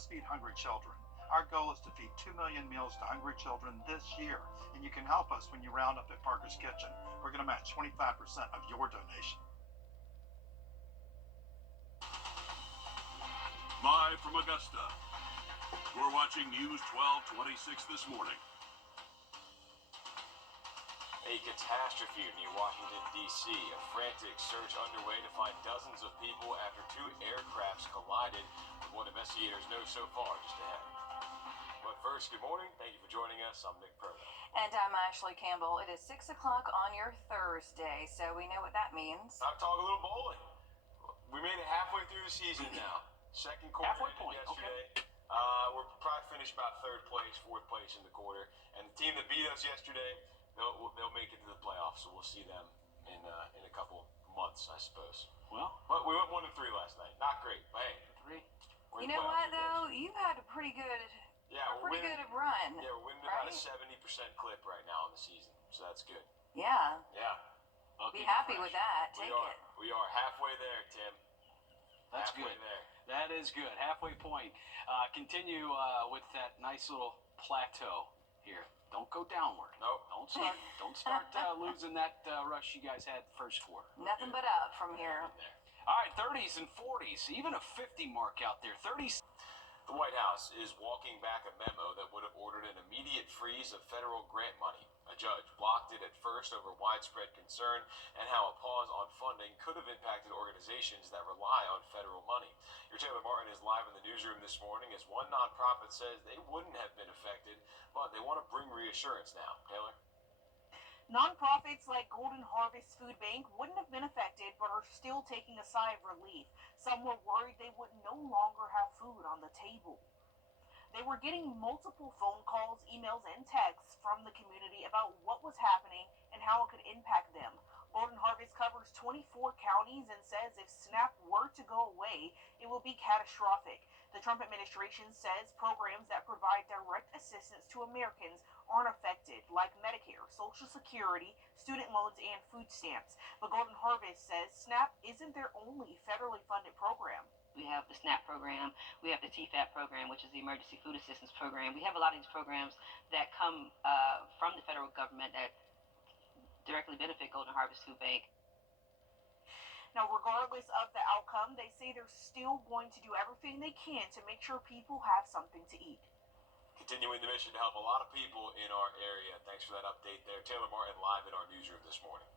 us feed hungry children. Our goal is to feed 2 million meals to hungry children this year, and you can help us when you round up at Parker's Kitchen. We're going to match 25% of your donation. Live from Augusta, we're watching News 1226 this morning. A catastrophe near Washington, D.C. A frantic search underway to find dozens of people after two aircrafts collided with what investigators know so far just ahead. But first, good morning. Thank you for joining us. I'm Nick Provo. And I'm Ashley Campbell. It is 6 o'clock on your Thursday, so we know what that means. Time to talk a little bowling. We made it halfway through the season now. Second quarter halfway point yesterday. Okay. We're probably finished about third place, fourth place in the quarter. And the team that beat us yesterday, they'll make it to the playoffs, so we'll see them in a couple months, I suppose. Well, but we went 1-3 last night. Not great, but hey. You know what though? You've had a pretty good good run. Yeah, we're winning about a 70% clip right now in the season, so that's good. Yeah. Yeah. Be happy with that. Take it. We are halfway there, Tim. That's halfway good. There. That is good. Halfway point. Continue with that nice little plateau here. Don't go downward. Nope. Don't start losing that rush you guys had first quarter. Nothing but up from here. All right, 30s and 40s, even a 50 mark out there. 30s. The White House is walking back a memo that would have ordered an immediate freeze of federal grant money. A judge blocked it at first over widespread concern and how a pause on funding could have impacted organizations that rely on federal money. Your Taylor Martin is live in the newsroom this morning as one nonprofit says they wouldn't have been affected, but they want to bring reassurance now. Taylor? Nonprofits like Golden Harvest Food Bank wouldn't have been affected, but are still taking a sigh of relief. Some were worried they would no longer have food on the table. They were getting multiple phone calls, emails, and texts from the community about what was happening and how it could impact them. Golden Harvest covers 24 counties and says if SNAP were to go away, it will be catastrophic. The Trump administration says programs that provide direct assistance to Americans aren't affected, like Medicare, Social Security, student loans, and food stamps. But Golden Harvest says SNAP isn't their only federally funded program. We have the SNAP program, we have the TFAP program, which is the Emergency Food Assistance Program. We have a lot of these programs that come from the federal government that directly benefit Golden Harvest Food Bank. Now, regardless of the outcome, they say they're still going to do everything they can to make sure people have something to eat. Continuing the mission to help a lot of people in our area. Thanks for that update there. Taylor Martin live in our newsroom this morning.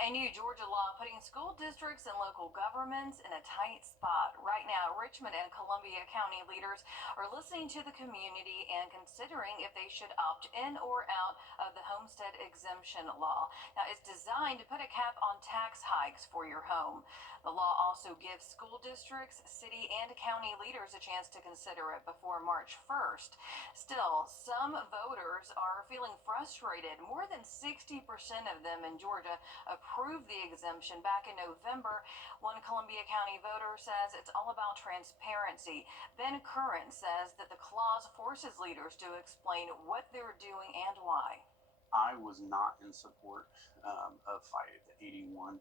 A new Georgia law putting school districts and local governments in a tight spot. Right now, Richmond and Columbia County leaders are listening to the community and considering if they should opt in or out of the homestead exemption law. Now, it's designed to put a cap on tax hikes for your home. The law also gives school districts, city, and county leaders a chance to consider it before March 1st. Still, some voters are feeling frustrated. More than 60% of them in Georgia approved the exemption back in November. One Columbia County voter says it's all about transparency. Ben Curran says that the clause forces leaders to explain what they're doing and why. I was not in support of Fight 81.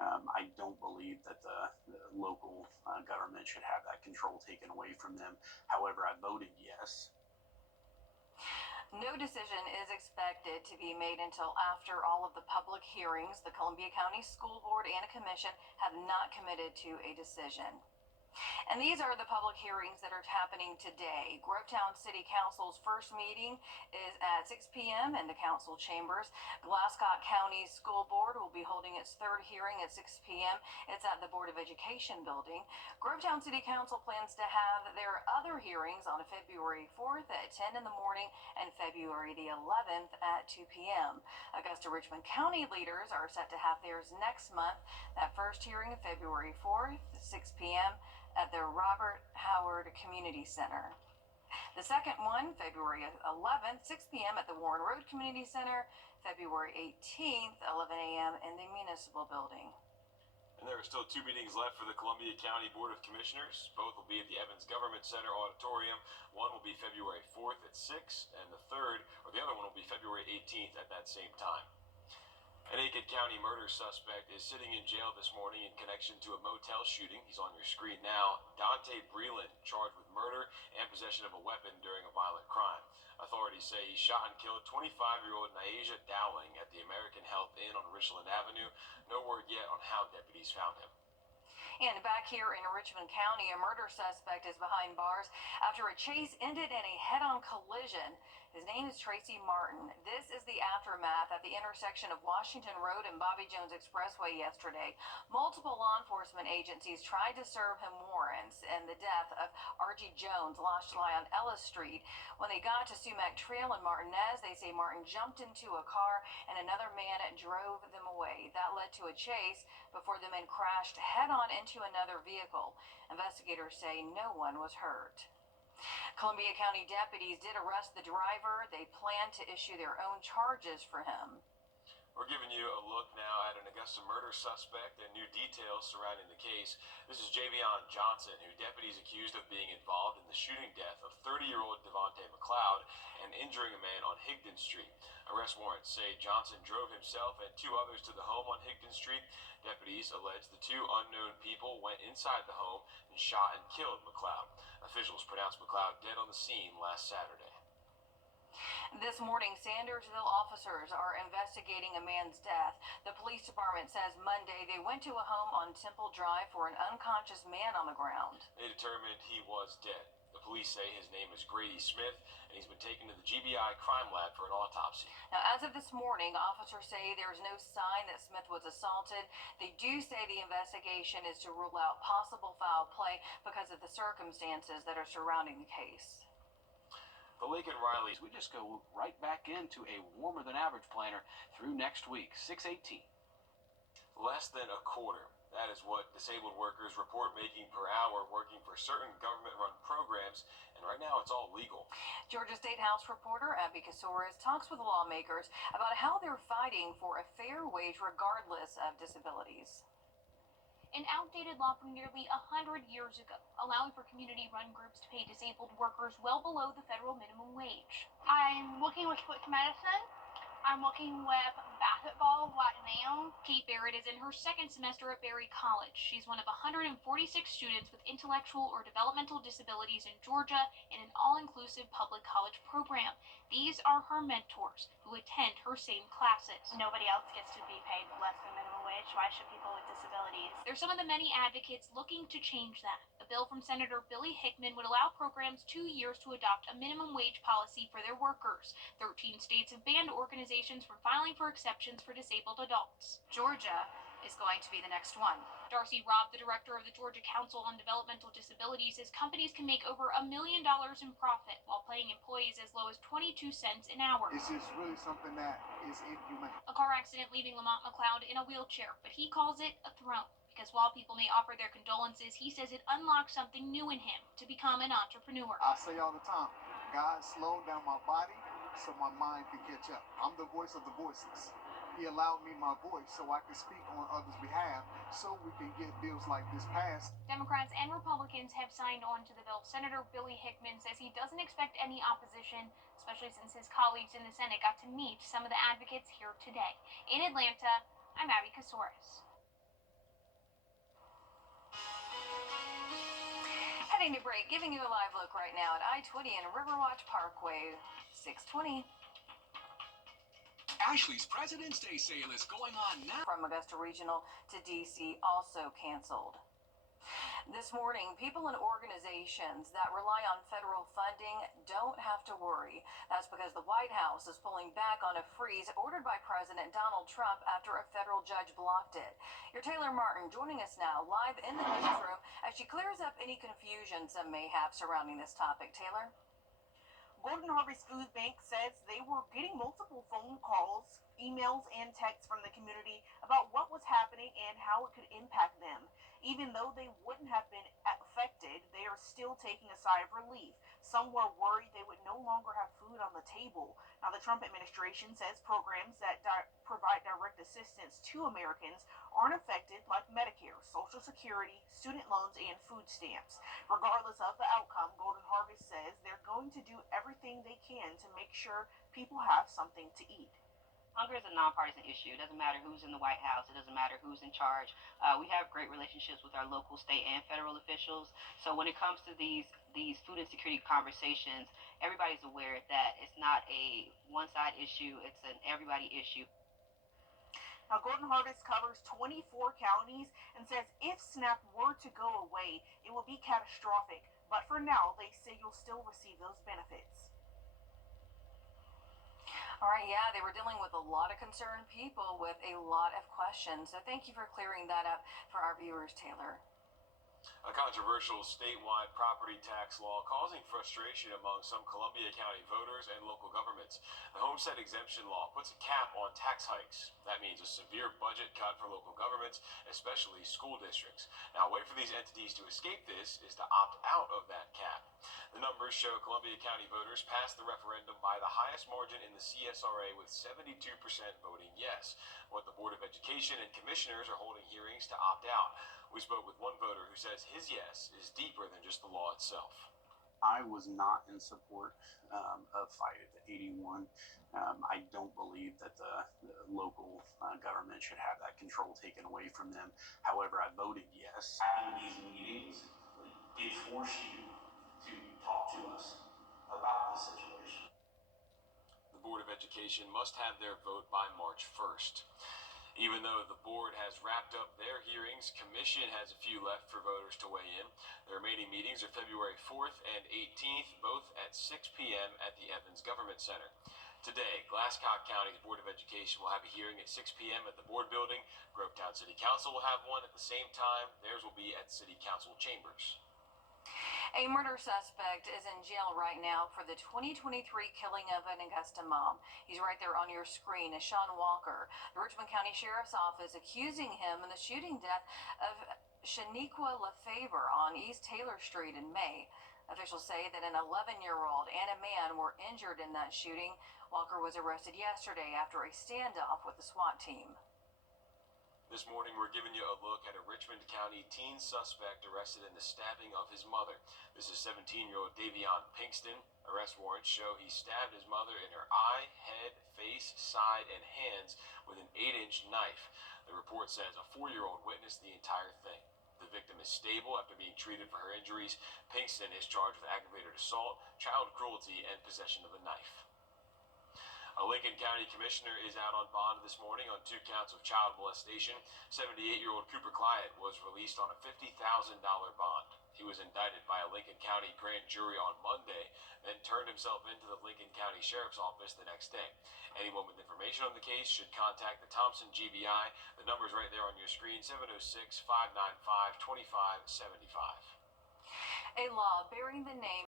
I don't believe that the local government should have that control taken away from them. However, I voted yes. No decision is expected to be made until after all of the public hearings. The Columbia County School Board and a commission have not committed to a decision. And these are the public hearings that are happening today. Grovetown City Council's first meeting is at 6 p.m. in the council chambers. Glasscock County School Board will be holding its third hearing at 6 p.m. It's at the Board of Education building. Grovetown City Council plans to have their other hearings on February 4th at 10 in the morning and February the 11th at 2 p.m. Augusta Richmond County leaders are set to have theirs next month. That first hearing February 4th, 6 p.m. at the Robert Howard Community Center. The second one, February 11th, 6 p.m. at the Warren Road Community Center. February 18th, 11 a.m. in the Municipal Building. And there are still 2 meetings left for the Columbia County Board of Commissioners. Both will be at the Evans Government Center Auditorium. One will be February 4th at 6, and the other one will be February 18th at that same time. An Aiken County murder suspect is sitting in jail this morning in connection to a motel shooting. He's on your screen now. Dante Breland, charged with murder and possession of a weapon during a violent crime. Authorities say he shot and killed 25-year-old Naisha Dowling at the American Health Inn on Richland Avenue. No word yet on how deputies found him. And back here in Richmond County, a murder suspect is behind bars after a chase ended in a head-on collision. His name is Tracy Martin. This is the aftermath at the intersection of Washington Road and Bobby Jones Expressway yesterday. Multiple law enforcement agencies tried to serve him warrants, and the death of R.G. Jones last July on Ellis Street. When they got to Sumac Trail in Martinez, they say Martin jumped into a car and another man drove them away. That led to a chase before the men crashed head-on into another vehicle. Investigators say no one was hurt. Columbia County deputies did arrest the driver. They plan to issue their own charges for him. We're giving you a look now at an Augusta murder suspect and new details surrounding the case. This is Javion Johnson, who deputies accused of being involved in the shooting death of 30-year-old Devontae McLeod and injuring a man on Higdon Street. Arrest warrants say Johnson drove himself and two others to the home on Higdon Street. Deputies allege the two unknown people went inside the home and shot and killed McLeod. Officials pronounced McLeod dead on the scene last Saturday. This morning, Sandersville officers are investigating a man's death. The police department says Monday they went to a home on Temple Drive for an unconscious man on the ground. They determined he was dead. The police say his name is Grady Smith, and he's been taken to the GBI crime lab for an autopsy. Now, as of this morning, officers say there is no sign that Smith was assaulted. They do say the investigation is to rule out possible foul play because of the circumstances that are surrounding the case. The Lake and Riley. We just go right back into a warmer than average planner through next week, 618. Less than a quarter. That is what disabled workers report making per hour working for certain government-run programs, and right now it's all legal. Georgia State House reporter Abby Casores talks with lawmakers about how they're fighting for a fair wage regardless of disabilities. An outdated law from nearly 100 years ago, allowing for community-run groups to pay disabled workers well below the federal minimum wage. I'm working with sports medicine. I'm working with basketball right now. Kate Barrett is in her second semester at Berry College. She's one of 146 students with intellectual or developmental disabilities in Georgia in an all-inclusive public college program. These are her mentors who attend her same classes. Nobody else gets to be paid less than minimum wage. Why should people with disabilities? They're some of the many advocates looking to change that. A bill from Senator Billy Hickman would allow programs 2 years to adopt a minimum wage policy for their workers. 13 states have banned organizations from filing for exceptions for disabled adults. Georgia is going to be the next one. Darcy Robb, the director of the Georgia Council on Developmental Disabilities, says companies can make over $1 million in profit while paying employees as low as 22 cents an hour. It's just really something that is inhumane. A car accident leaving Lamont McLeod in a wheelchair, but he calls it a throne. Because while people may offer their condolences, he says it unlocks something new in him to become an entrepreneur. I say all the time, God slowed down my body so my mind can catch up. I'm the voice of the voiceless. He allowed me my voice so I can speak on others' behalf so we can get bills like this passed. Democrats and Republicans have signed on to the bill. Senator Billy Hickman says he doesn't expect any opposition, especially since his colleagues in the Senate got to meet some of the advocates here today. In Atlanta, I'm Abby Casores. Heading to break, giving you a live look right now at I-20 and Riverwatch Parkway, 620. Ashley's President's Day sale is going on now. From Augusta Regional to D.C. also canceled. This morning, people and organizations that rely on federal funding don't have to worry. That's because the White House is pulling back on a freeze ordered by President Donald Trump after a federal judge blocked it. Your Taylor Martin joining us now live in the newsroom as she clears up any confusion some may have surrounding this topic. Taylor? Golden Harvest Food Bank says they were getting multiple phone calls, emails, and texts from the community about what was happening and how it could impact them. Even though they wouldn't have been affected, they are still taking a sigh of relief. Some were worried they would no longer have food on the table. Now, the Trump administration says programs that provide direct assistance to Americans aren't affected, like Medicare, Social Security, student loans, and food stamps. Regardless of the outcome, Golden Harvest says they're going to do everything they can to make sure people have something to eat. Hunger is a nonpartisan issue. It doesn't matter who's in the White House. It doesn't matter who's in charge. We have great relationships with our local, state, and federal officials. So when it comes to these food insecurity conversations, everybody's aware that it's not a one-side issue. It's an everybody issue. Now, Golden Harvest covers 24 counties and says if SNAP were to go away, it would be catastrophic. But for now, they say you'll still receive those benefits. All right, yeah, they were dealing with a lot of concerned people with a lot of questions. So thank you for clearing that up for our viewers, Taylor. A controversial statewide property tax law causing frustration among some Columbia County voters and local governments. The homestead exemption law puts a cap on tax hikes. That means a severe budget cut for local governments, especially school districts. Now, a way for these entities to escape this is to opt out of that cap. The numbers show Columbia County voters passed the referendum by the highest margin in the CSRA with 72% voting yes. But the Board of Education and commissioners are holding hearings to opt out. We spoke with one voter who says his yes is deeper than just the law itself. I was not in support of Fight at the 81. I don't believe that the local government should have that control taken away from them. However, I voted yes. Having these meetings, it forced you to talk to us about the situation. The Board of Education must have their vote by March 1st. Even though the board has wrapped up their hearings, commission has a few left for voters to weigh in. The remaining meetings are February 4th and 18th, both at 6 p.m. at the Evans Government Center. Today, Glasscock County's Board of Education will have a hearing at 6 p.m. at the board building. Grovetown City Council will have one at the same time. Theirs will be at City Council chambers. A murder suspect is in jail right now for the 2023 killing of an Augusta mom. He's right there on your screen, is Sean Walker. The Richmond County Sheriff's Office accusing him in the shooting death of Shaniqua LaFavor on East Taylor Street in May. Officials say that an 11-year-old and a man were injured in that shooting. Walker was arrested yesterday after a standoff with the SWAT team. This morning, we're giving you a look at a Richmond County teen suspect arrested in the stabbing of his mother. This is 17-year-old Davion Pinkston. Arrest warrants show he stabbed his mother in her eye, head, face, side, and hands with an 8-inch knife. The report says a 4-year-old witnessed the entire thing. The victim is stable after being treated for her injuries. Pinkston is charged with aggravated assault, child cruelty, and possession of a knife. A Lincoln County commissioner is out on bond this morning on 2 counts of child molestation. 78-year-old Cooper Clyott was released on a $50,000 bond. He was indicted by a Lincoln County grand jury on Monday, then turned himself into the Lincoln County Sheriff's Office the next day. Anyone with information on the case should contact the Thompson GBI. The number's right there on your screen, 706-595-2575. A law bearing the name